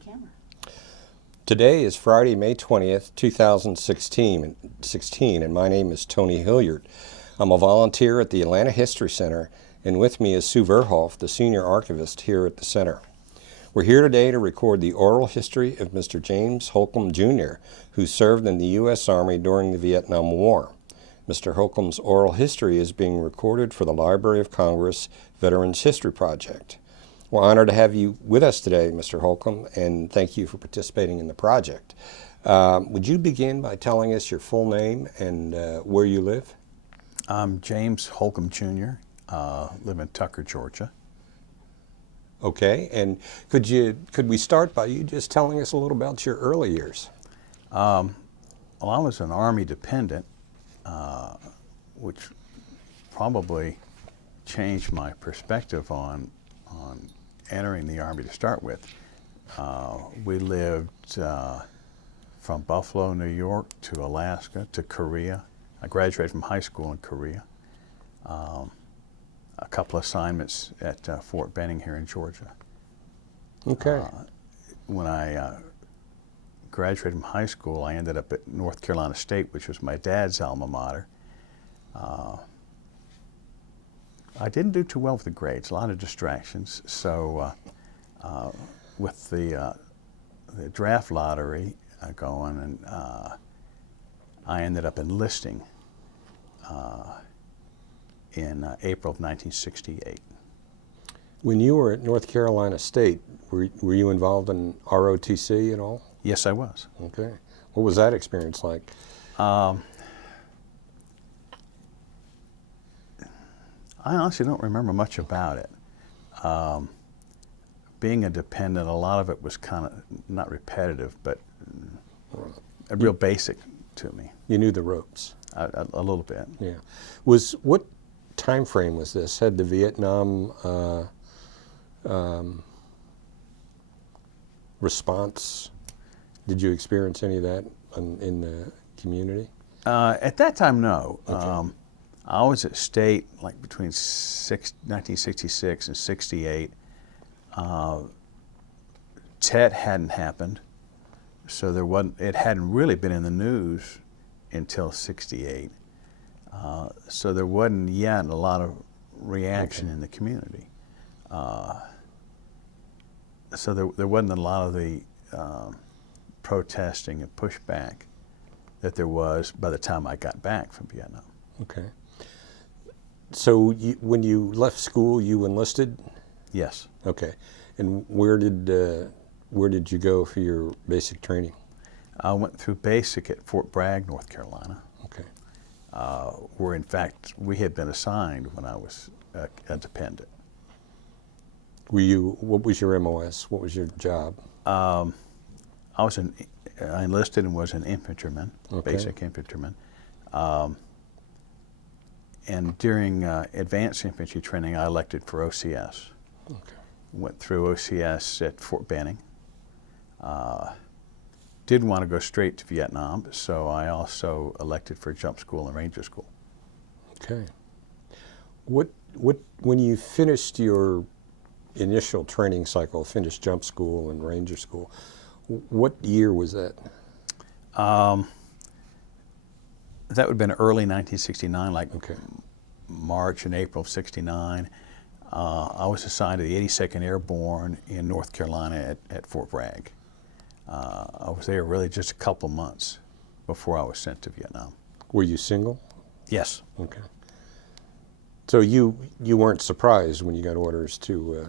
camera. Today is Friday, May 20th, 2016, and my name is Tony Hilliard. I'm a volunteer at the Atlanta History Center, and with me is Sue Verhoff, the senior archivist here at the center. We're here today to record the oral history of Mr. James Holcombe, Jr., who served in the U.S. Army during the Vietnam War. Mr. Holcombe's oral history is being recorded for the Library of Congress Veterans History Project. We're honored to have you with us today, Mr. Holcombe, and thank you for participating in the project. Would you begin by telling us your full name and where you live? I'm James Holcombe, Jr., live in Tucker, Georgia. Okay, and could we start by you just telling us a little about your early years? Well, I was an Army dependent, which probably changed my perspective on entering the Army to start with. We lived from Buffalo, New York, to Alaska, to Korea. I graduated from high school in Korea. A couple assignments at Fort Benning here in Georgia. Okay. When I graduated from high school, I ended up at North Carolina State, which was my dad's alma mater. I didn't do too well with the grades, a lot of distractions. So with the draft lottery going, and I ended up enlisting in April of 1968. When you were at North Carolina State, were you involved in ROTC at all? Yes, I was. Okay. What was that experience like? I honestly don't remember much about it. Being a dependent, a lot of it was kind of not repetitive, but real basic to me. You knew the ropes. A little bit. Yeah. What time frame was this? Had the Vietnam response, did you experience any of that in the community? At that time, no. Okay. I was at State like between 1966 and 68. Tet hadn't happened, so it hadn't really been in the news until 68. So there wasn't yet a lot of reaction in the community. So there wasn't a lot of the protesting and pushback that there was by the time I got back from Vietnam. Okay. So when you left school, you enlisted? Yes. Okay. And where did you go for your basic training? I went through basic at Fort Bragg, North Carolina. Okay. Where in fact we had been assigned when I was a dependent. What was your MOS? What was your job? I enlisted and was an infantryman, Okay. basic infantryman. And during advanced infantry training, I elected for OCS. Okay. Went through OCS at Fort Benning. Didn't want to go straight to Vietnam, so I also elected for jump school and ranger school. Okay. When you finished your initial training cycle, finished jump school and ranger school, what year was that? That would have been early 1969, like Okay. March and April of 69. I was assigned to the 82nd Airborne in North Carolina at Fort Bragg. I was there really just a couple months before I was sent to Vietnam. Were you single? Yes. Okay. So you weren't surprised when you got orders to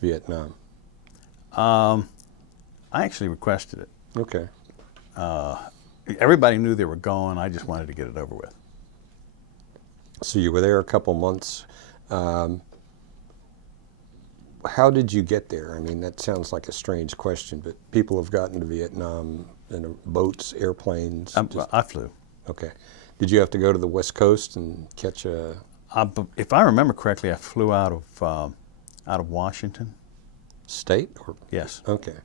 Vietnam? I actually requested it. Okay. Everybody knew they were going. I just wanted to get it over with. So you were there a couple months. How did you get there? I mean, that sounds like a strange question, but people have gotten to Vietnam in boats, airplanes. I flew. Okay. Did you have to go to the West Coast and catch a? If I remember correctly, I flew out of Washington. State? Or? Yes. Okay.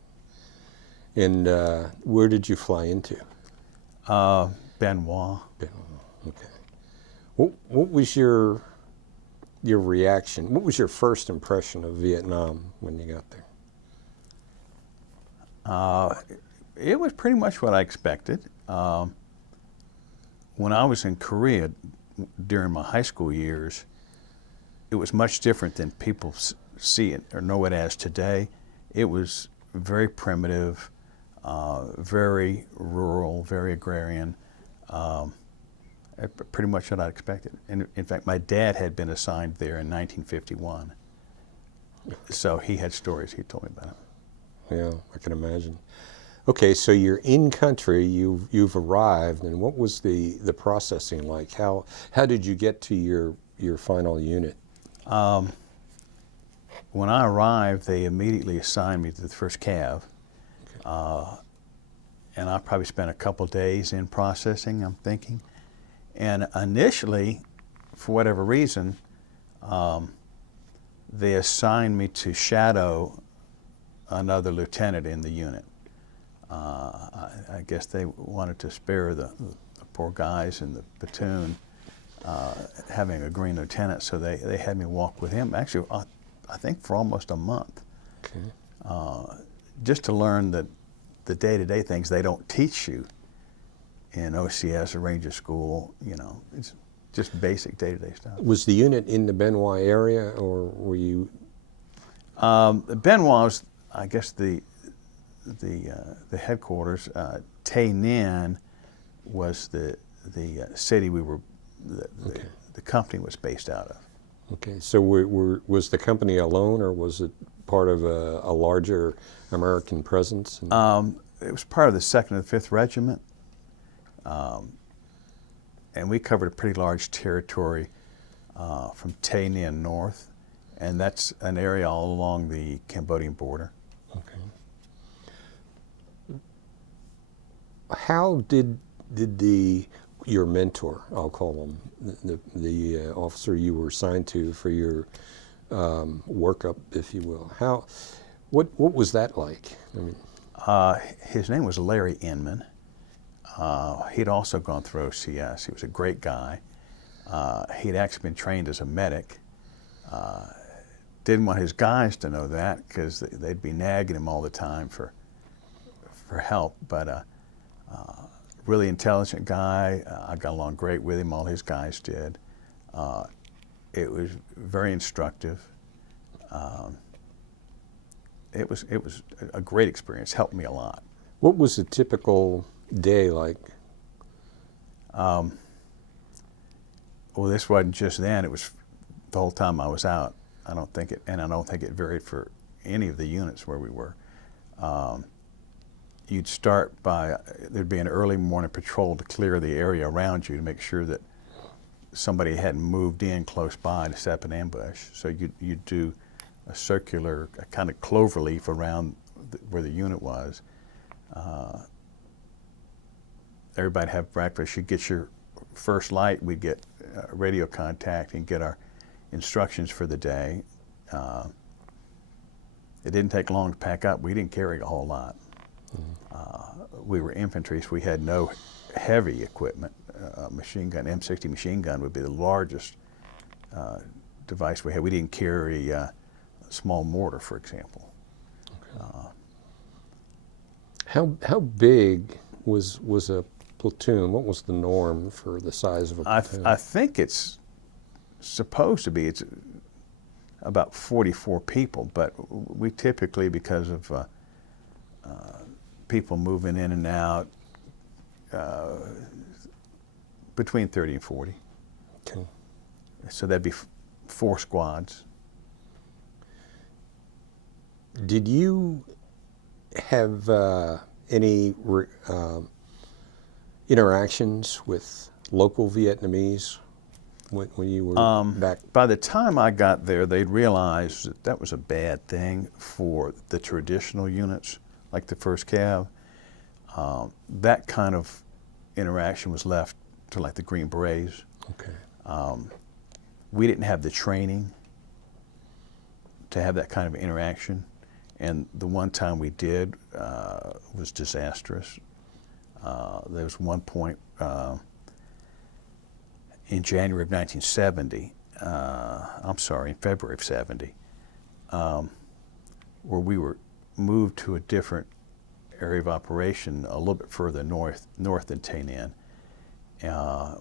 And where did you fly into? Benoit. Okay. What was your reaction? What was your first impression of Vietnam when you got there? It was pretty much what I expected. When I was in Korea during my high school years, it was much different than people see it or know it as today. It was very primitive, very rural, very agrarian, pretty much what I expected. And in fact, my dad had been assigned there in 1951, so he had stories he told me about it. Yeah, I can imagine. Okay, so you're in country, you've arrived, and what was the processing like? How did you get to your final unit? When I arrived, they immediately assigned me to the first cav, and I probably spent a couple days in processing, I'm thinking. And initially, for whatever reason, they assigned me to shadow another lieutenant in the unit. I guess they wanted to spare the poor guys in the platoon having a green lieutenant, so they had me walk with him, actually, I think for almost a month. Okay. Just to learn the day-to-day things they don't teach you in OCS or Ranger School. You know, it's just basic day-to-day stuff. Was the unit in the Benoit area, or were you? Benoit was, I guess, the headquarters. Tay Ninh was the city we were, the company was based out of. Okay, so was the company alone, or was it part of a larger American presence? It was part of the 2nd and 5th Regiment, and we covered a pretty large territory from Tay Ninh north, and that's an area all along the Cambodian border. Okay. How did your mentor, I'll call him, the officer you were assigned to for your workup, if you will, what was that like? I mean, his name was Larry Inman. He'd also gone through OCS. He was a great guy. He'd actually been trained as a medic. Didn't want his guys to know that because they'd be nagging him all the time for help, but really intelligent guy. I got along great with him. All his guys did. It was very instructive. It was a great experience. Helped me a lot. What was a typical day like? Well, this wasn't just then. It was the whole time I was out. I don't think it varied for any of the units where we were. You'd start by, there'd be an early morning patrol to clear the area around you to make sure that somebody hadn't moved in close by to set up an ambush. So you'd do a circular, a kind of clover leaf around where the unit was. Everybody'd have breakfast. You'd get your first light. We'd get radio contact and get our instructions for the day. It didn't take long to pack up. We didn't carry a whole lot. We were infantry, so we had no heavy equipment. Machine gun, M60 machine gun would be the largest device we had. We didn't carry a small mortar, for example. Okay. How big was a platoon? What was the norm for the size of a platoon? I think it's supposed to be. It's about 44 people, but we typically, because of people moving in and out, between 30 and 40. Okay. So that'd be 4 squads. Did you have any interactions with local Vietnamese when you were back? By the time I got there, they'd realized that that was a bad thing for the traditional units, like the 1st Cav. That kind of interaction was left to like the Green Berets. Okay. We didn't have the training to have that kind of interaction, and the one time we did was disastrous. There was one point in January of 1970, in February of 70, where we were moved to a different area of operation a little bit further north than Tay Ninh.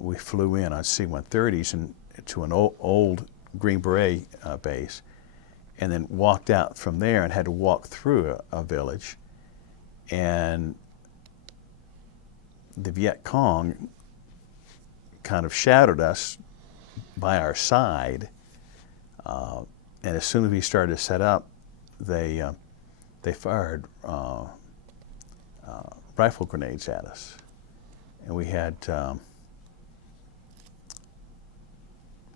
We flew in on C-130s and to an old Green Beret base, and then walked out from there and had to walk through a village. And the Viet Cong kind of shadowed us by our side, and as soon as we started to set up, they fired rifle grenades at us, and we had,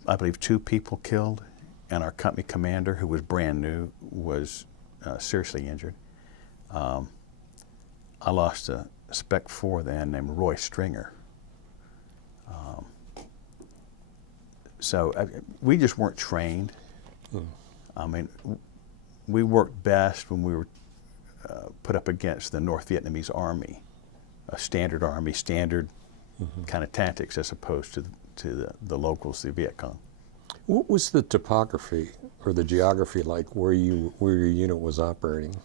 I believe, 2 people killed, and our company commander, who was brand new, was seriously injured. I lost a Spec 4 then named Roy Stringer. So we just weren't trained. I mean, we worked best when we were put up against the North Vietnamese army, a standard army, standard kind of tactics, as opposed to the locals, the Viet Cong. What was the topography or the geography like where your unit was operating?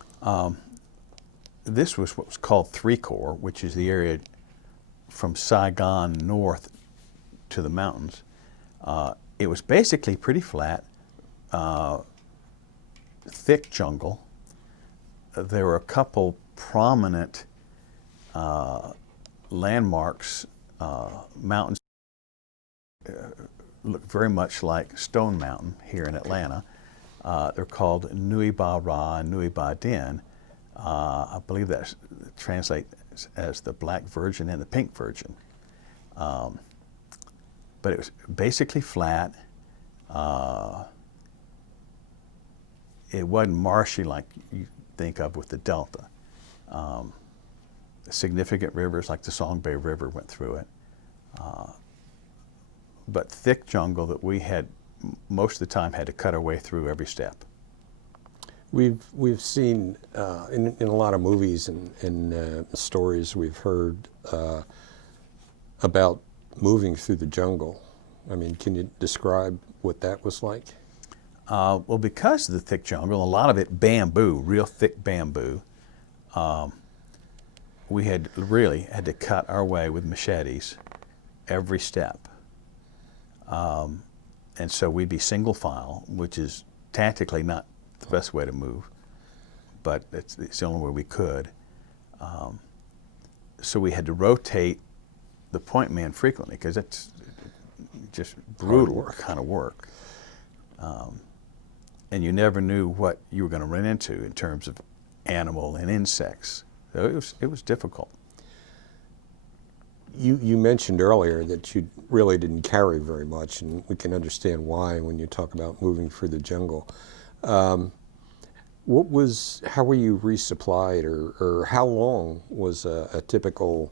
This was what was called 3 Corps, which is the area from Saigon north to the mountains. It was basically pretty flat, thick jungle. There were a couple prominent landmarks, mountains look very much like Stone Mountain here in Atlanta. They're called Nui Ba Ra and Nui Ba Din. I believe that translates as the Black Virgin and the Pink Virgin. But it was basically flat. It wasn't marshy like you think of with the Delta. Significant rivers like the Song Bay River went through it. But thick jungle that we had, most of the time, had to cut our way through every step. We've seen in a lot of movies and stories we've heard about moving through the jungle. I mean, can you describe what that was like? Well, because of the thick jungle, a lot of it bamboo, real thick bamboo, we had really had to cut our way with machetes every step. And so we'd be single file, which is tactically not the best way to move, but it's the only way we could. So we had to rotate the point man frequently, because it's just brutal kind of work. And you never knew what you were going to run into in terms of animal and insects. So it was difficult. You mentioned earlier that you really didn't carry very much, and we can understand why when you talk about moving through the jungle. How were you resupplied, or how long was a typical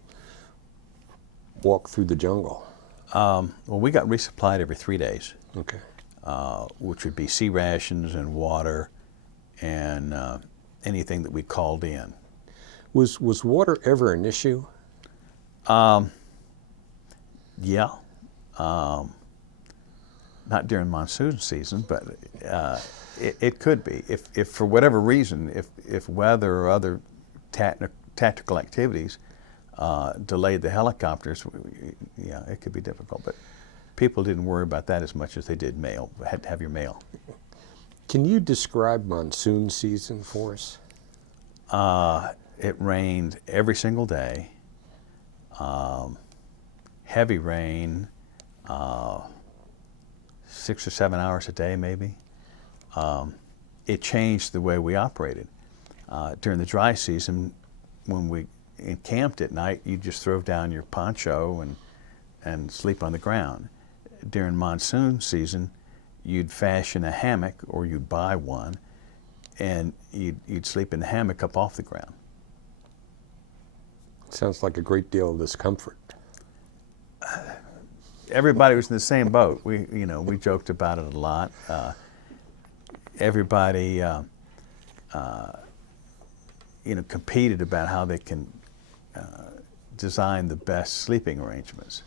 walk through the jungle? Well, we got resupplied every 3 days. Okay. Which would be sea rations and water and anything that we called in. Was water ever an issue? Yeah. Not during monsoon season, but it could be. If for whatever reason, if weather or other tactical activities delayed the helicopters, yeah, it could be difficult. But people didn't worry about that as much as they did mail. Had to have your mail. Can you describe monsoon season for us? It rained every single day. Heavy rain, 6 or 7 hours a day maybe. It changed the way we operated. During the dry season, when we encamped at night, you just throw down your poncho and sleep on the ground. During monsoon season, you'd fashion a hammock, or you'd buy one, and you'd sleep in the hammock up off the ground. Sounds like a great deal of discomfort. Everybody was in the same boat. We joked about it a lot. Everybody, competed about how they can design the best sleeping arrangements.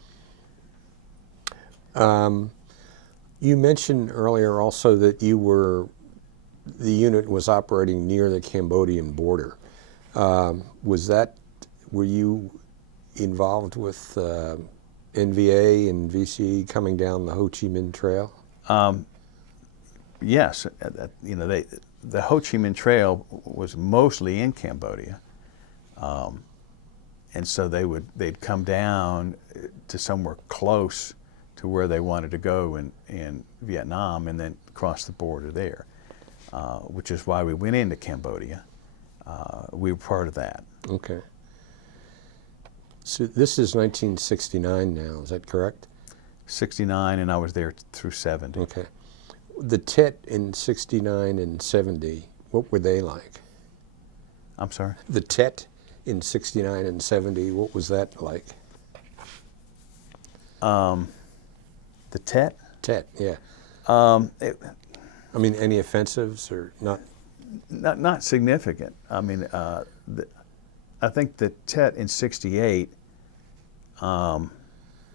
You mentioned earlier also that the unit was operating near the Cambodian border. Were you involved with NVA and VCE coming down the Ho Chi Minh Trail? Yes, the Ho Chi Minh Trail was mostly in Cambodia, and so they'd come down to somewhere close to where they wanted to go in Vietnam, and then cross the border there, which is why we went into Cambodia. We were part of that. Okay. So this is 1969 now, is that correct? 69, and I was there through 70. Okay. The Tet in 69 and 70, what were they like? I'm sorry? The Tet in 69 and 70, what was that like? The Tet? Tet, yeah. Any offensives or not? Not significant. I think the Tet in 68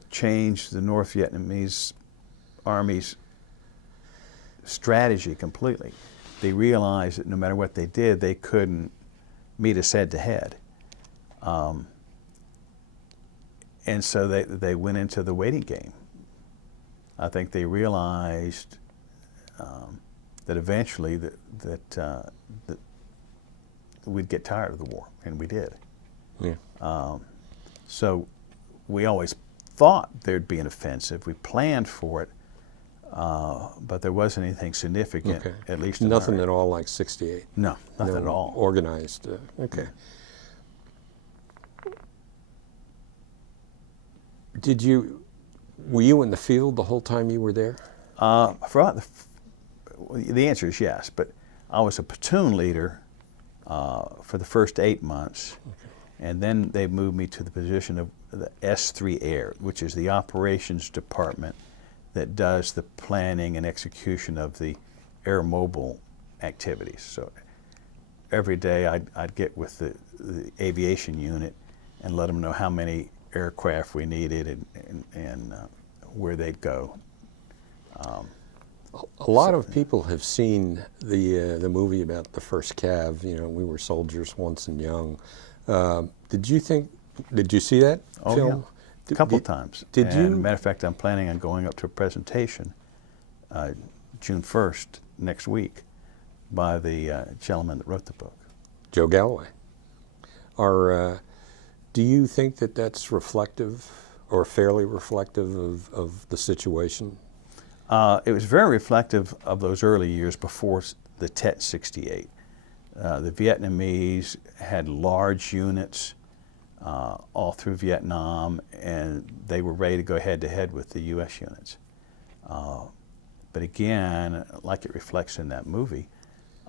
changed the North Vietnamese Army's strategy completely. They realized that no matter what they did, they couldn't meet us head to head. And so they went into the waiting game. I think they realized that eventually that we'd get tired of the war, and we did. Yeah. So we always thought there'd be an offensive. We planned for it, but there wasn't anything significant, Okay. at least Nothing at all like 68? No, nothing at all. Organized, okay. Were you in the field the whole time you were there? The answer is yes, but I was a platoon leader for the first 8 months, and then they moved me to the position of the S3 Air, which is the operations department that does the planning and execution of the air mobile activities. So every day I'd get with the aviation unit and let them know how many aircraft we needed and where they'd go. A lot of people have seen the movie about the first Cav. We were soldiers once and young. Did you see that film? Yeah. A couple times. Did you? Matter of fact, I'm planning on going up to a presentation June 1st next week by the gentleman that wrote the book. Joe Galloway. Do you think that that's reflective or fairly reflective of the situation? It was very reflective of those early years before the Tet 68. The Vietnamese had large units all through Vietnam, and they were ready to go head to head with the U.S. units. But again, like it reflects in that movie,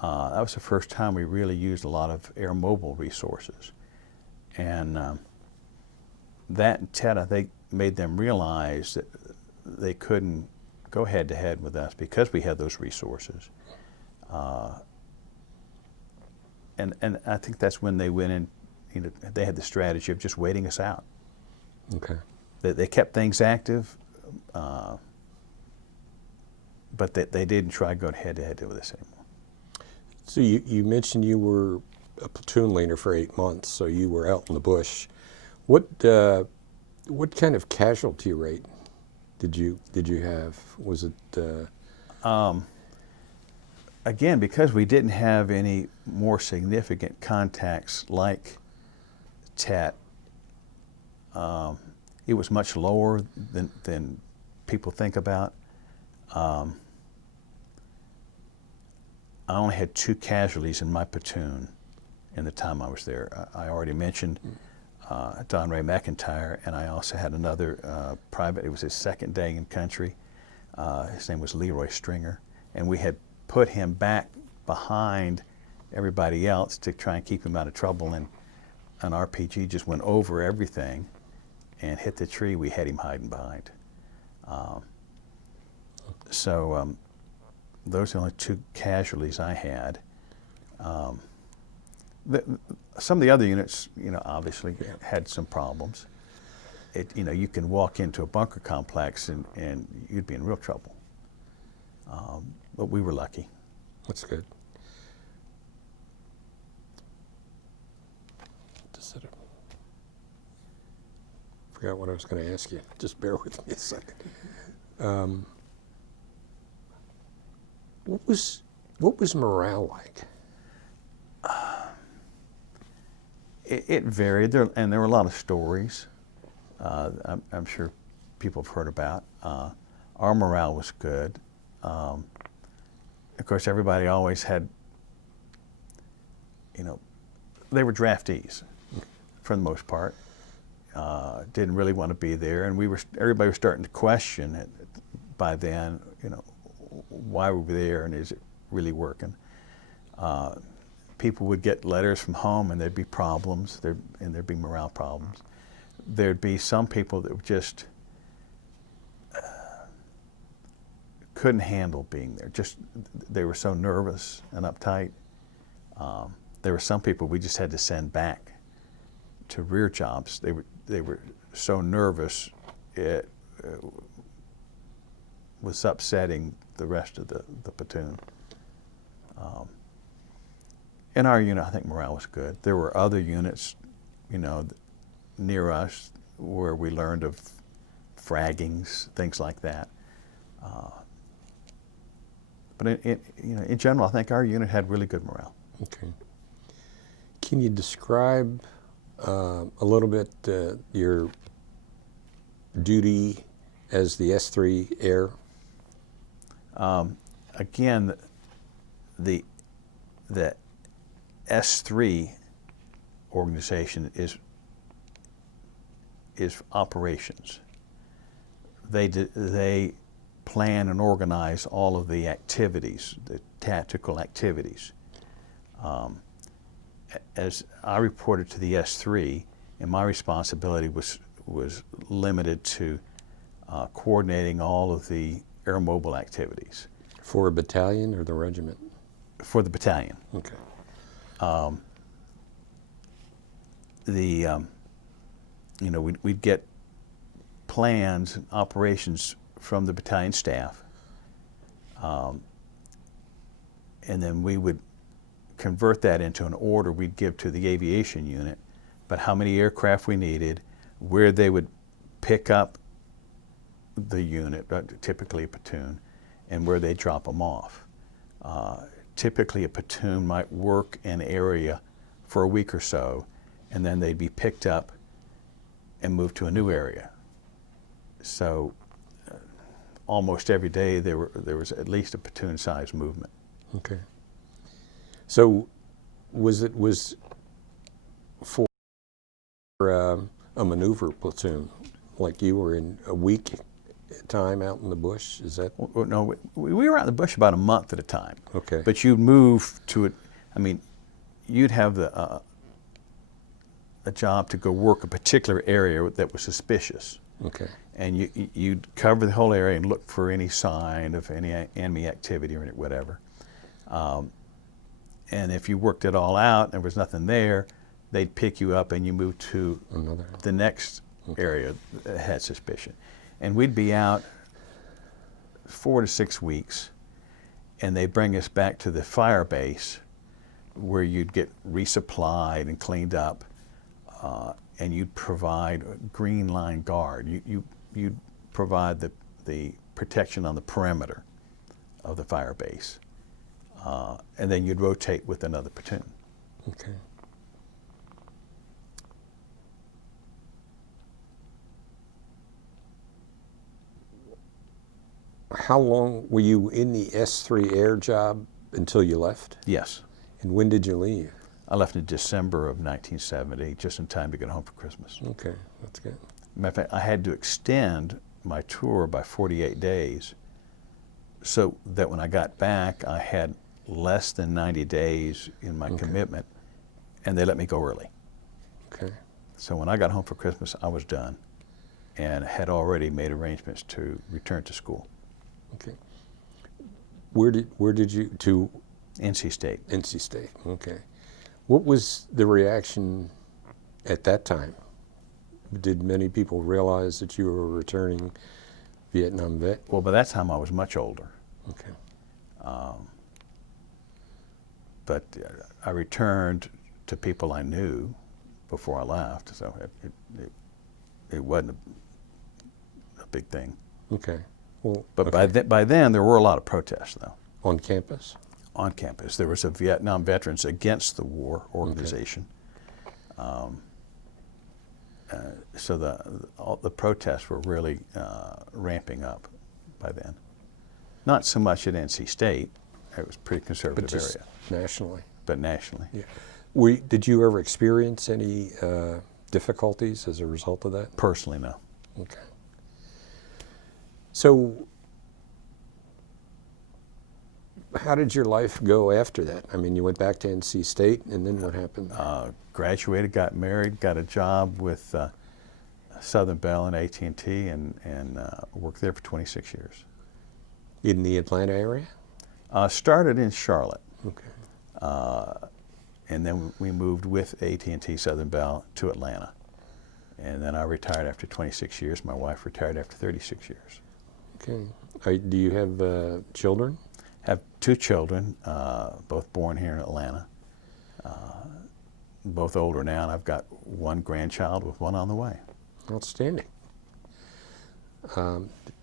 that was the first time we really used a lot of air mobile resources. And that Tet, I think, made them realize that they couldn't go head to head with us because we had those resources. And I think that's when they went in, they had the strategy of just waiting us out. Okay. They kept things active, but they didn't try to go head to head with us anymore. So you mentioned you were a platoon leader for 8 months, so you were out in the bush. What kind of casualty rate did you have? Was it? Again, because we didn't have any more significant contacts like Tet, it was much lower than people think about. I only had 2 casualties in my platoon in the time I was there. I already mentioned Don Ray McIntyre, and I also had another private. It was his second day in country. His name was Leroy Stringer, and we had put him back behind everybody else to try and keep him out of trouble, and an RPG just went over everything and hit the tree we had him hiding behind. So those are the only 2 casualties I had. Some of the other units, obviously had some problems. You can walk into a bunker complex and you'd be in real trouble. But we were lucky. That's good. positive. Forgot what I was going to ask you. Just bear with me a second. What was morale like? It varied, and there were a lot of stories. I'm sure people have heard about. Our morale was good. Of course, everybody always had, they were draftees for the most part. Didn't really want to be there, and everybody was starting to question it by then. Why were we there, and is it really working? People would get letters from home, and there'd be problems, and there'd be morale problems. There'd be some people that just couldn't handle being there. They were so nervous and uptight. There were some people we just had to send back to rear jobs. They were so nervous it was upsetting the rest of the platoon. In our unit, I think morale was good. There were other units, near us where we learned of fraggings, things like that. But in general, I think our unit had really good morale. Okay. Can you describe a little bit your duty as the S3 Air? Again, the S3 organization is operations. They plan and organize all of the activities, the tactical activities. As I reported to the S3, and my responsibility was limited to coordinating all of the air mobile activities. For a battalion or the regiment? For the battalion. Okay. We'd get plans and operations from the battalion staff, and then we would convert that into an order we'd give to the aviation unit, but how many aircraft we needed, where they would pick up the unit, typically a platoon, and where they drop them off. Typically a platoon might work an area for a week or so, and then they'd be picked up and moved to a new area. So almost every day there was at least a platoon-sized movement. Okay. So was for a maneuver platoon, like you were in a week time out in the bush? Is that? Well, no, we were out in the bush about a month at a time. Okay. But you'd move to it. I mean, you'd have a job to go work a particular area that was suspicious. Okay. And you'd cover the whole area and look for any sign of any enemy activity or whatever. And if you worked it all out and there was nothing there, they'd pick you up and you move to the next area that had suspicion. And we'd be out 4 to 6 weeks, and they'd bring us back to the fire base where you'd get resupplied and cleaned up, and you'd provide a green line guard. You'd provide the protection on the perimeter of the fire base. And then you'd rotate with another platoon. Okay. How long were you in the S3 Air job until you left? Yes. And when did you leave? I left in December of 1970, just in time to get home for Christmas. Okay, that's good. Matter of fact, I had to extend my tour by 48 days so that when I got back, I had less than 90 days in my commitment, and they let me go early. Okay. So when I got home for Christmas, I was done and had already made arrangements to return to school. Okay. Where did you, to? NC State. NC State, okay. What was the reaction at that time? Did many people realize that you were a returning Vietnam vet? Well, by that time I was much older. Okay. But I returned to people I knew, before I left, so it wasn't a big thing. Okay. Well, But okay. by then, there were a lot of protests, though. On campus? On campus. There was a Vietnam Veterans Against the War organization. So all the protests were really ramping up by then. Not so much at NC State. It was a pretty conservative But just area. nationally? But nationally. Yeah. Did you ever experience any difficulties as a result of that? Personally, no. Okay. So, how did your life go after that? I mean, you went back to NC State, and then what happened? Graduated, got married, got a job with Southern Bell and AT&T, and worked there for 26 years. In the Atlanta area? Started in Charlotte. Okay. And then we moved with AT&T Southern Bell to Atlanta. And then I retired after 26 years. My wife retired after 36 years. Okay. Do you have children? Have 2 children, both born here in Atlanta. Both older now, and I've got 1 grandchild with 1 on the way. Outstanding.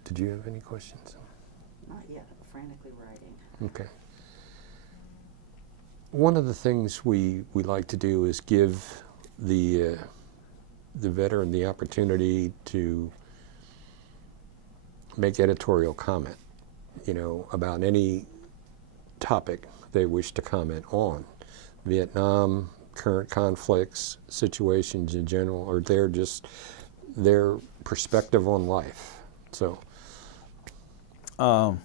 Did you have any questions? Not yet. I'm frantically writing. Okay. One of the things we like to do is give the veteran the opportunity to make editorial comment, about any topic they wish to comment on. Vietnam, current conflicts, situations in general, or their perspective on life. So. Well,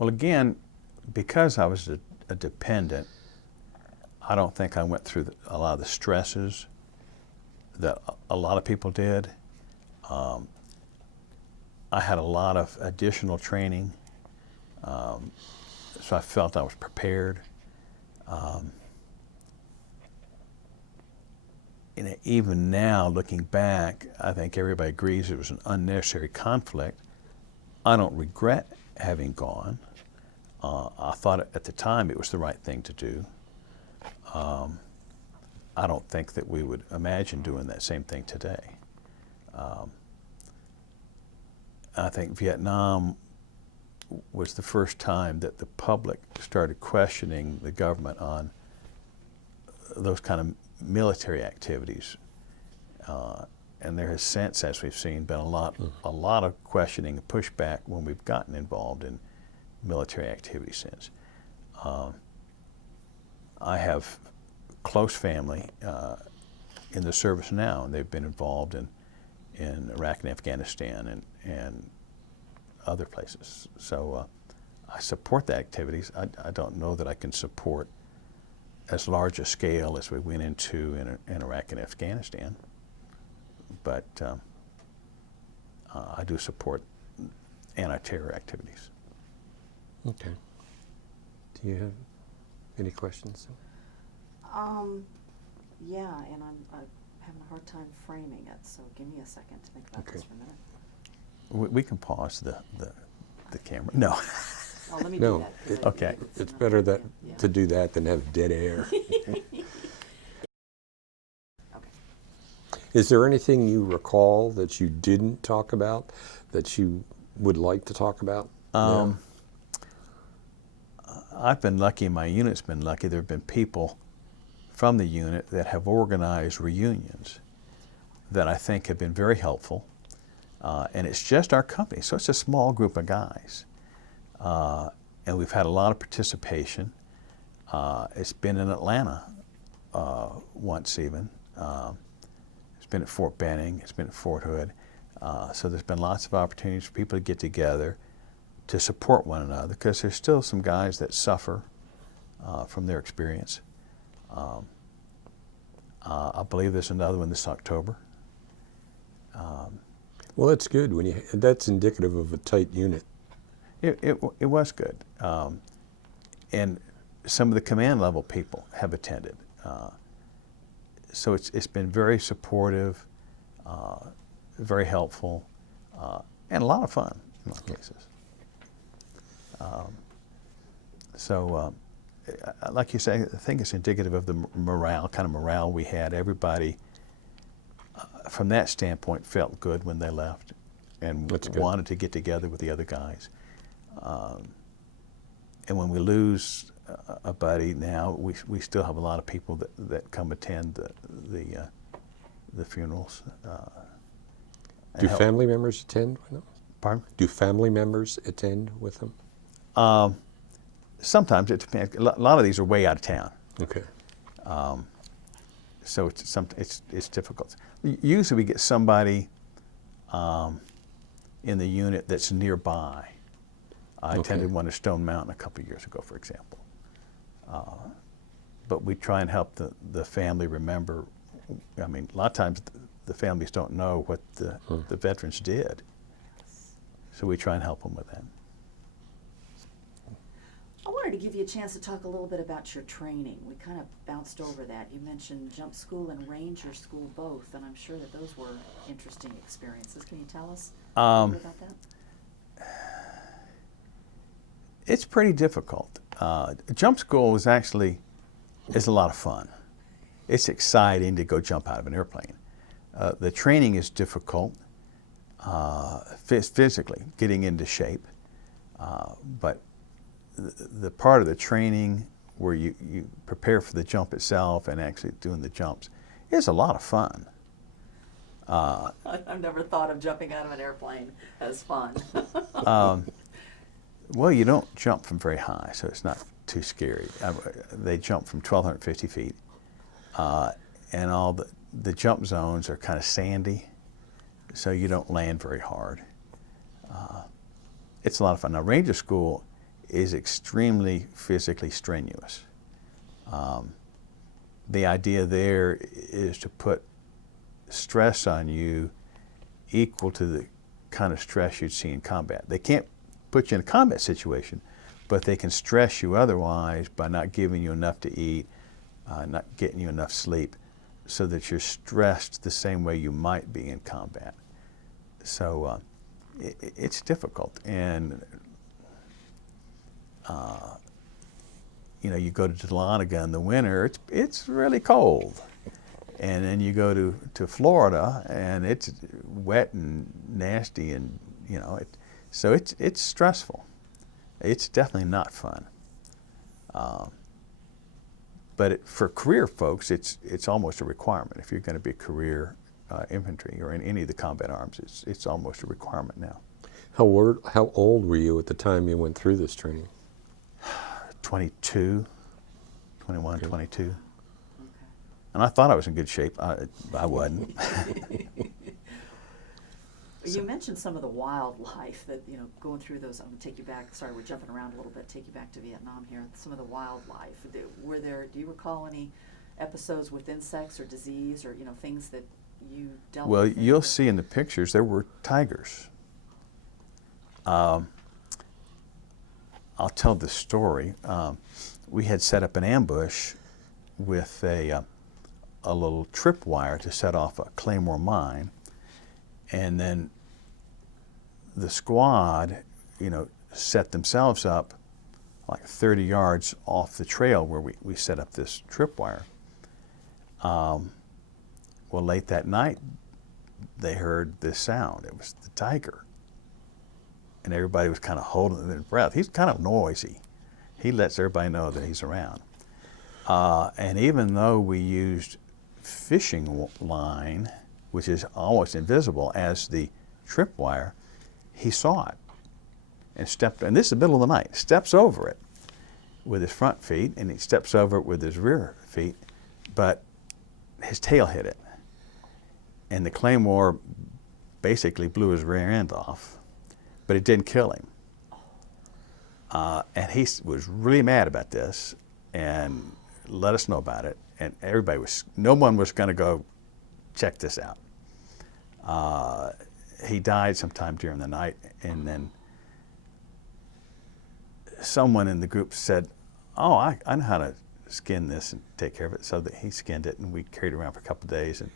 again, because I was a dependent, I don't think I went through a lot of the stresses that a lot of people did. I had a lot of additional training, so I felt I was prepared. And even now, looking back, I think everybody agrees it was an unnecessary conflict. I don't regret having gone. I thought at the time it was the right thing to do. I don't think that we would imagine doing that same thing today. I think Vietnam was the first time that the public started questioning the government on those kind of military activities. And there has since, as we've seen, been a lot of questioning and pushback when we've gotten involved in military activity since. I have close family in the service now, and they've been involved in Iraq and Afghanistan and other places. So I support the activities. I don't know that I can support as large a scale as we went into in Iraq and Afghanistan, but I do support anti-terror activities. Okay. Do you have any questions? Yeah, and I'm having a hard time framing it, so give me a second to think about this for a minute. We can pause the camera. No. Oh, let me No, do that. okay. It's better to do that than have dead air. Okay. Is there anything you recall that you didn't talk about that you would like to talk about? now? I've been lucky, my unit's been lucky. There have been people from the unit that have organized reunions that I think have been very helpful. And it's just our company, so it's a small group of guys. And we've had a lot of participation. It's been in Atlanta once even. It's been at Fort Benning, it's been at Fort Hood. So there's been lots of opportunities for people to get together to support one another, because there's still some guys that suffer from their experience. I believe there's another one this October. Well, that's good. That's indicative of a tight unit. It was good. And some of the command level people have attended. So it's been very supportive, very helpful, and a lot of fun in a lot of cases. So like you say, I think it's indicative of the kind of morale we had. Everybody, from that standpoint, felt good when they left and wanted to get together with the other guys. And when we lose a buddy now, we still have a lot of people that come attend the funerals. Do family members attend with them? Pardon? Do family members attend with them? Sometimes it depends. A lot of these are way out of town. Okay. So it's difficult. Usually we get somebody in the unit that's nearby. I attended one at Stone Mountain a couple of years ago, for example. But we try and help the family remember. I mean, a lot of times the families don't know what the veterans did. So we try and help them with that. I wanted to give you a chance to talk a little bit about your training. We kind of bounced over that. You mentioned jump school and ranger school both, and I'm sure that those were interesting experiences. Can you tell us a little bit about that? It's pretty difficult. Jump school is a lot of fun. It's exciting to go jump out of an airplane. The training is difficult physically, getting into shape, but the part of the training where you prepare for the jump itself and actually doing the jumps is a lot of fun. I've never thought of jumping out of an airplane as fun. Well, you don't jump from very high, so it's not too scary. They jump from 1,250 feet, and all the jump zones are kind of sandy, so you don't land very hard. It's a lot of fun. Now, ranger school is extremely physically strenuous. The idea there is to put stress on you equal to the kind of stress you'd see in combat. They can't put you in a combat situation, but they can stress you otherwise by not giving you enough to eat, not getting you enough sleep, so that you're stressed the same way you might be in combat. So it's difficult, and you go to Dahlonega in the winter, it's really cold. And then you go to Florida, and it's wet and nasty, and so it's stressful. It's definitely not fun. But for career folks, it's almost a requirement. If you're going to be a career infantry or in any of the combat arms, it's almost a requirement now. How old were you at the time you went through this training? 21, 22. Okay. And I thought I was in good shape. I wasn't. You mentioned some of the wildlife that, going through those, I'm going to take you back, sorry, we're jumping around a little bit, take you back to Vietnam here. Some of the wildlife, do you recall any episodes with insects or disease or, things that you dealt with? Well, you'll see in the pictures, there were tigers. I'll tell the story. We had set up an ambush with a little tripwire to set off a claymore mine. And then the squad, set themselves up like 30 yards off the trail where we set up this tripwire. Well, late that night, they heard this sound. It was the tiger. And everybody was kind of holding their breath. He's kind of noisy. He lets everybody know that he's around. And even though we used fishing line, which is almost invisible as the tripwire, he saw it and and this is the middle of the night, steps over it with his front feet, and he steps over it with his rear feet, but his tail hit it. And the claymore basically blew his rear end off, but it didn't kill him. And he was really mad about this and let us know about it. And no one was going to go check this out. He died sometime during the night, and then someone in the group said, "Oh, I know how to skin this and take care of it." So that he skinned it, and we carried it around for a couple of days, and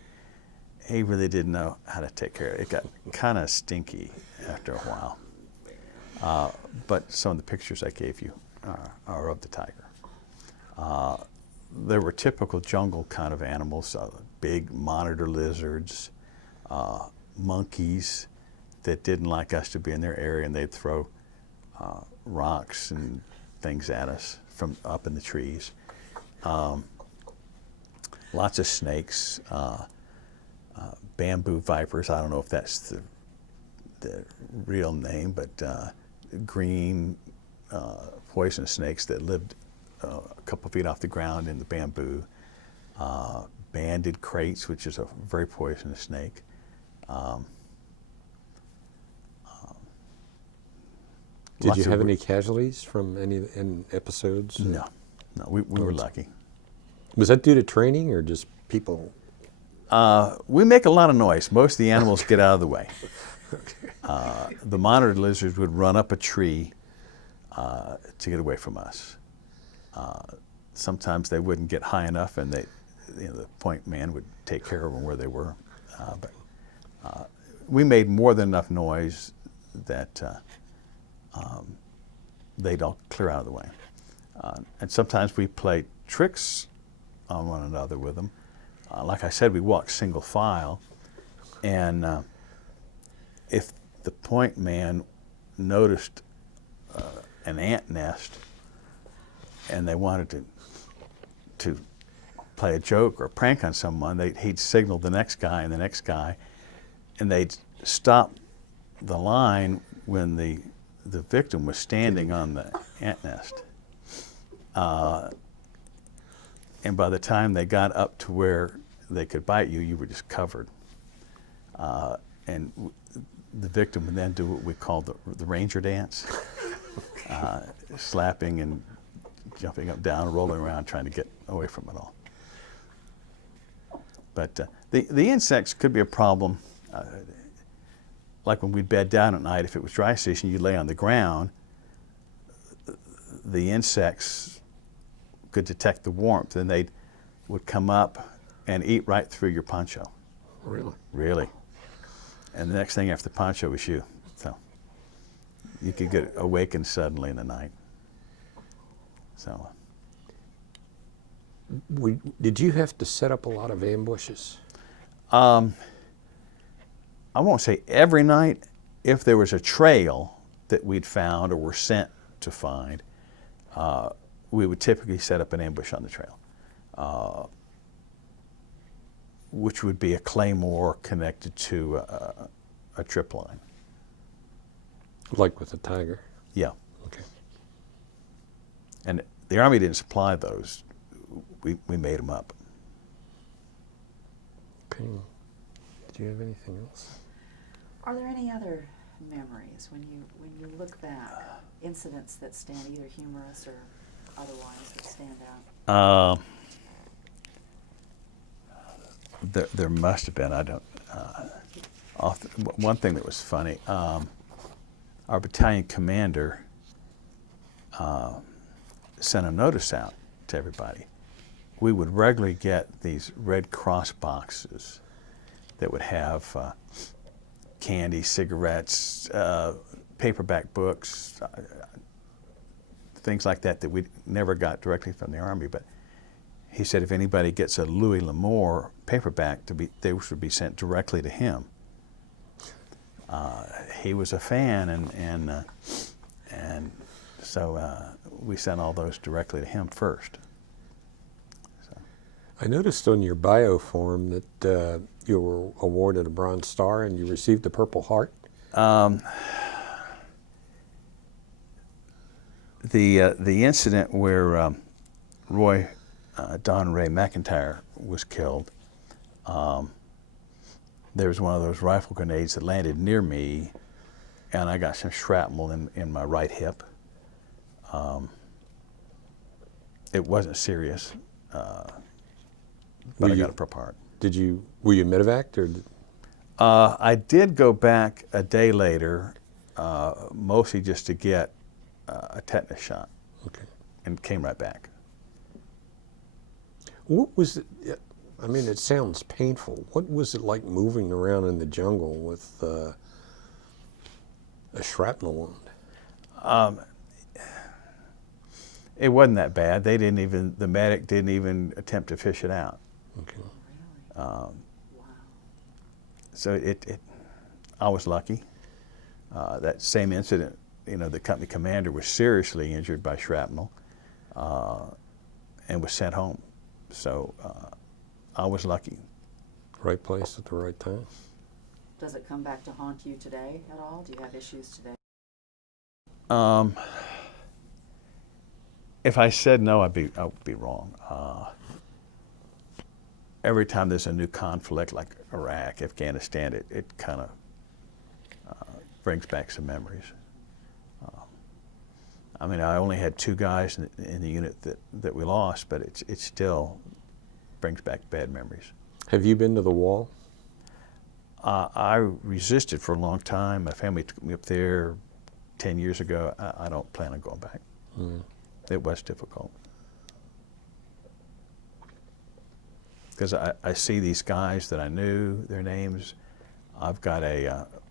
he really didn't know how to take care of it. It got kind of stinky after a while. But some of the pictures I gave you are of the tiger. There were typical jungle kind of animals, big monitor lizards, monkeys that didn't like us to be in their area, and they'd throw rocks and things at us from up in the trees. Lots of snakes, bamboo vipers. I don't know if that's the real name, but green poisonous snakes that lived a couple feet off the ground in the bamboo. Banded crates, which is a very poisonous snake. Did you have any casualties from any episodes? No, we were lucky. Was that due to training or just people? We make a lot of noise. Most of the animals get out of the way. The monitor lizards would run up a tree to get away from us. Sometimes they wouldn't get high enough, and the point man would take care of them where they were. But we made more than enough noise that they'd all clear out of the way. And sometimes we played tricks on one another with them. Like I said, we walked single file, and if the point man noticed an ant nest and they wanted to play a joke or a prank on someone, he'd signal the next guy and the next guy, and they'd stop the line when the victim was standing on the ant nest. And by the time they got up to where they could bite you, you were just covered. And the victim would then do what we call the ranger dance, slapping and jumping up, down, rolling around, trying to get away from it all. But the insects could be a problem. Like when we'd bed down at night, if it was dry season, you'd lay on the ground. The insects could detect the warmth, and they would come up and eat right through your poncho. Really? Really. And the next thing after the poncho was you. So you could get awakened suddenly in the night. So. Did you have to set up a lot of ambushes? I won't say every night. If there was a trail that we'd found or were sent to find, we would typically set up an ambush on the trail, which would be a claymore connected to a trip line. Like with a tiger? Yeah. Okay. And the Army didn't supply those. We made them up. Okay. Did you have anything else? Are there any other memories when you look back, incidents that stand either humorous or otherwise that stand out? There must have been. I don't. One thing that was funny. Our battalion commander sent a notice out to everybody. We would regularly get these Red Cross boxes that would have candy, cigarettes, paperback books, things like that we never got directly from the Army. But he said if anybody gets a Louis L'Amour paperback, they should be sent directly to him. He was a fan, and so we sent all those directly to him first. So. I noticed on your bio form that you were awarded a Bronze Star and you received a Purple Heart. The incident where Don Ray McIntyre was killed, there was one of those rifle grenades that landed near me, and I got some shrapnel in my right hip. It wasn't serious, but I got a Purple Heart. Were you medevaced or? I did go back a day later, mostly just to get a tetanus shot. Okay. And came right back. What was it? I mean, it sounds painful. What was it like moving around in the jungle with a shrapnel wound? It wasn't that bad. The medic didn't even attempt to fish it out. Okay. Really? Wow. So I was lucky. That same incident, the company commander was seriously injured by shrapnel and was sent home. So I was lucky. Right place at the right time. Does it come back to haunt you today at all? Do you have issues today? If I said no, I would be wrong. Every time there's a new conflict like Iraq, Afghanistan, it kind of brings back some memories. I mean, I only had 2 guys in the unit that we lost, but it still brings back bad memories. Have you been to the wall? I resisted for a long time. My family took me up there 10 years ago. I don't plan on going back. It was difficult. Because I see these guys that I knew, their names. I've got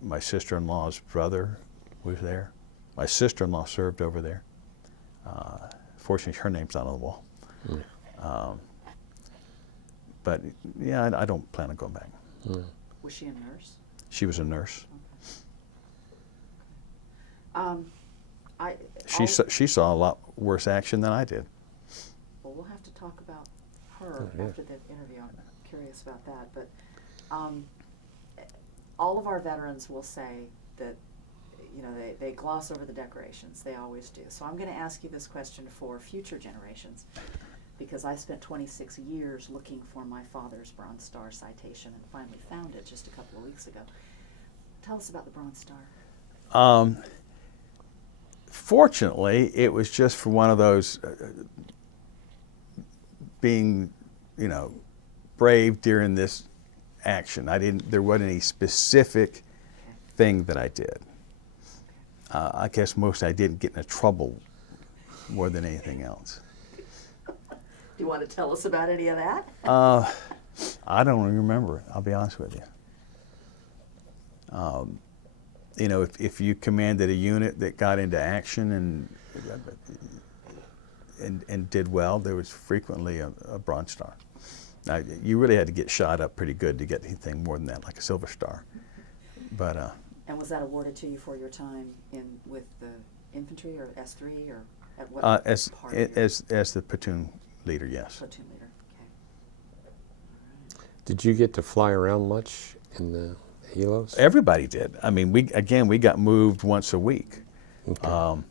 my sister-in-law's brother was there. My sister-in-law served over there. Fortunately, her name's not on the wall. But yeah, I don't plan on going back. Was she a nurse? She was a nurse. Okay. She saw a lot worse action than I did. Well, we'll have to talk about her after the interview. I'm curious about that. But all of our veterans will say that, they gloss over the decorations. They always do. So I'm going to ask you this question for future generations, because I spent 26 years looking for my father's Bronze Star citation and finally found it just a couple of weeks ago. Tell us about the Bronze Star. Fortunately, it was just for one of those being, brave during this action. There wasn't any specific thing that I did. I guess I didn't get into trouble more than anything else. Do you want to tell us about any of that? I don't remember it, I'll be honest with you. If you commanded a unit that got into action and did well, there was frequently a Bronze Star. Now, you really had to get shot up pretty good to get anything more than that, like a Silver Star. But and was that awarded to you for your time with the infantry or S3 or at what part as the platoon leader, yes. Platoon leader. Okay. Did you get to fly around much in the helos? Everybody did. I mean, we got moved once a week. Okay.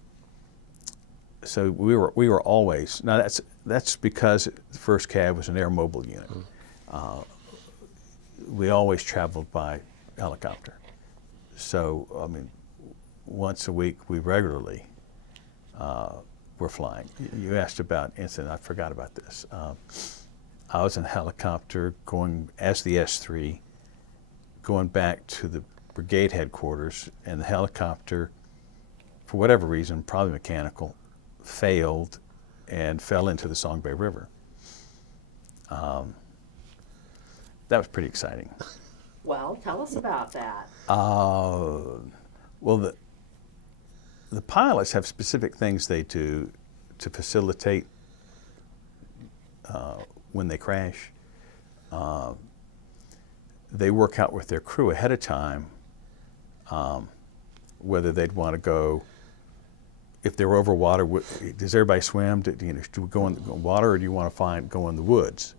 So we were always, now that's because the first CAV was an air mobile unit. We always traveled by helicopter. So, I mean, once a week we regularly were flying. You asked about incident, I forgot about this. I was in a helicopter going as the S3, going back to the brigade headquarters, and the helicopter, for whatever reason, probably mechanical, failed and fell into the Song Bay River. That was pretty exciting. Well, tell us about that. Well, the pilots have specific things they do to facilitate when they crash. They work out with their crew ahead of time whether they'd want to go, if they're over water, does everybody swim? Do we go in the water, or do you want to go in the woods?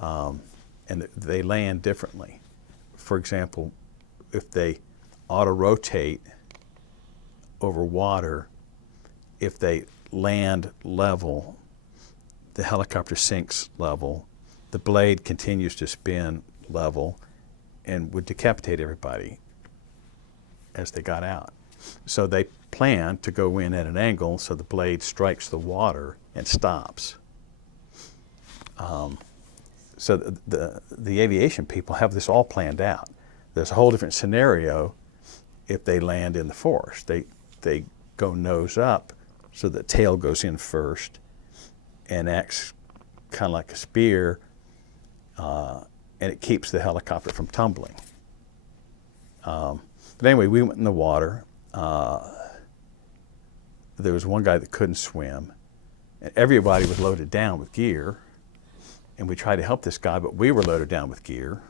And they land differently. For example, if they auto-rotate over water, if they land level, the helicopter sinks level, the blade continues to spin level, and would decapitate everybody as they got out. So they plan to go in at an angle so the blade strikes the water and stops. So the aviation people have this all planned out. There's a whole different scenario if they land in the forest. They go nose up so the tail goes in first and acts kind of like a spear, and it keeps the helicopter from tumbling. But anyway, we went in the water. There was one guy that couldn't swim, And everybody was loaded down with gear, and we tried to help this guy, but we were loaded down with gear.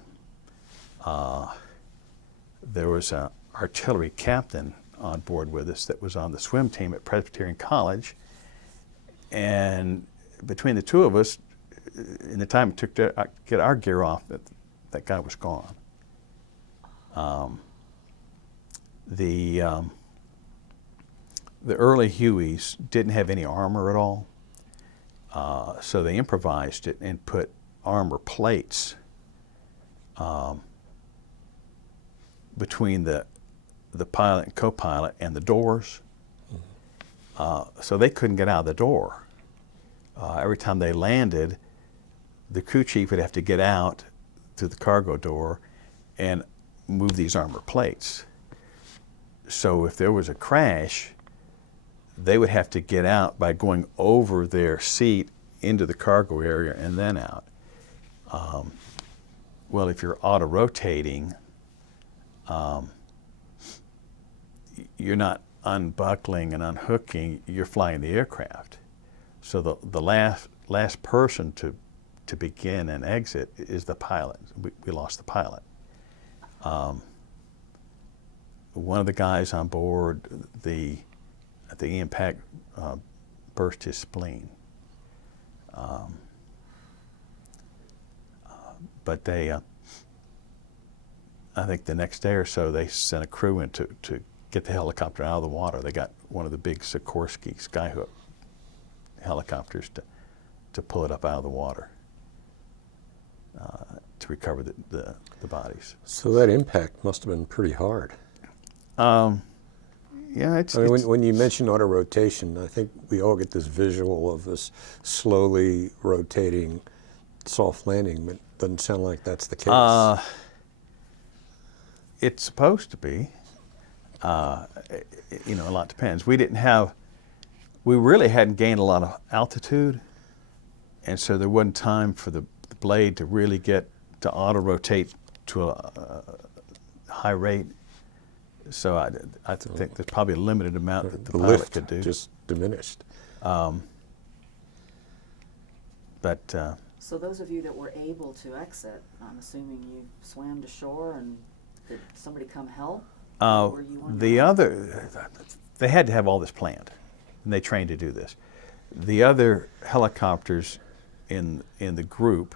There was an artillery captain on board with us that was on the swim team at Presbyterian College, and between the two of us, in the time it took to get our gear off, that guy was gone. The early Hueys didn't have any armor at all, so they improvised it and put armor plates between the pilot and co-pilot and the doors, so they couldn't get out of the door. Every time they landed, the crew chief would have to get out through the cargo door and move these armor plates. So if there was a crash, they would have to get out by going over their seat into the cargo area and then out. Well, if you're auto-rotating, you're not unbuckling and unhooking, you're flying the aircraft. So the last person to begin and exit is the pilot. We lost the pilot. One of the guys on board, at the impact, burst his spleen. But they, I think the next day or so, they sent a crew in to get the helicopter out of the water. They got one of the big Sikorsky Skyhook helicopters to pull it up out of the water to recover the bodies. So that impact must have been pretty hard. Yeah, I mean, when you mention auto rotation, I think we all get this visual of this slowly rotating soft landing, but it doesn't sound like that's the case. It's supposed to be. You know, a lot depends. We really hadn't gained a lot of altitude, and so there wasn't time for the blade to really get to auto rotate to a high rate. So I think there's probably a limited amount that the pilot lift could do. Just diminished. So those of you that were able to exit, I'm assuming you swam to shore, and did somebody come help? Or you went They had to have all this planned, and they trained to do this. The other helicopters in the group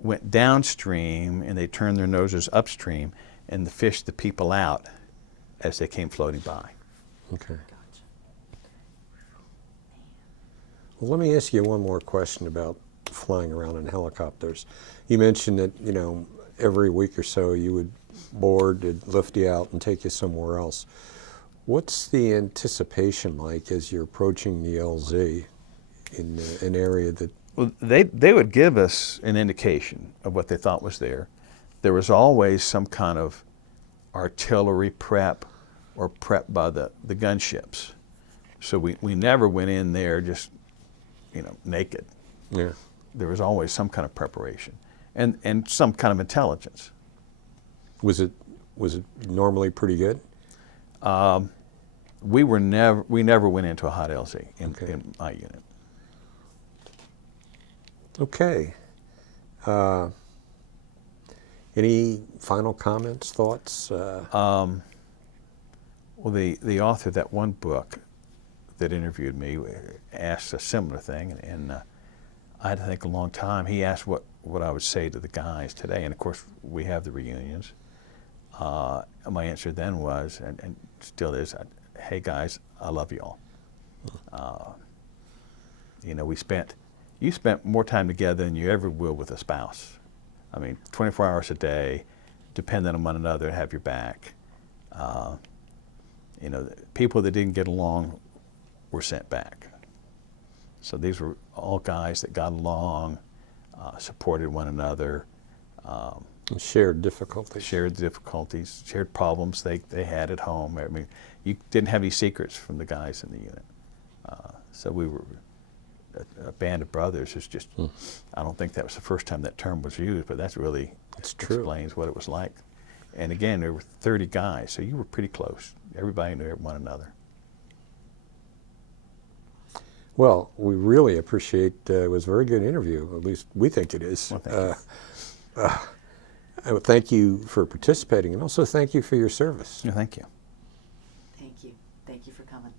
went downstream, and they turned their noses upstream and fished the people out as they came floating by. Okay. Gotcha. Well, let me ask you one more question about flying around in helicopters. You mentioned that, you know, every week or so you would board, it'd lift you out and take you somewhere else. What's the anticipation like as you're approaching the LZ in an area that... Well, they would give us an indication of what they thought was there. There was always some kind of artillery prep or prep by the gunships. So we never went in there just, you know, naked. Yeah. There was always some kind of preparation and some kind of intelligence. Was it normally pretty good? We never went into a hot LZ in my unit. Okay. Any final comments, thoughts? Well, the author of that one book that interviewed me asked a similar thing, and I had to think a long time. He asked what I would say to the guys today, and of course we have the reunions. My answer then was, and still is, hey guys, I love you all. You know, you spent more time together than you ever will with a spouse. I mean, 24 hours a day, dependent on one another, have your back. You know, people that didn't get along were sent back. So these were all guys that got along, supported one another. Shared difficulties. Shared difficulties, shared problems they had at home. I mean, you didn't have any secrets from the guys in the unit. So we were a band of brothers. Is just, I don't think that was the first time that term was used, but that's really explains what it was like. And again, there were 30 guys, so you were pretty close. Everybody knew one another. Well, we really appreciate, it was a very good interview, at least we think it is. Well, thank you. I would thank you for participating, and also thank you for your service. Yeah, thank you. Thank you. Thank you for coming.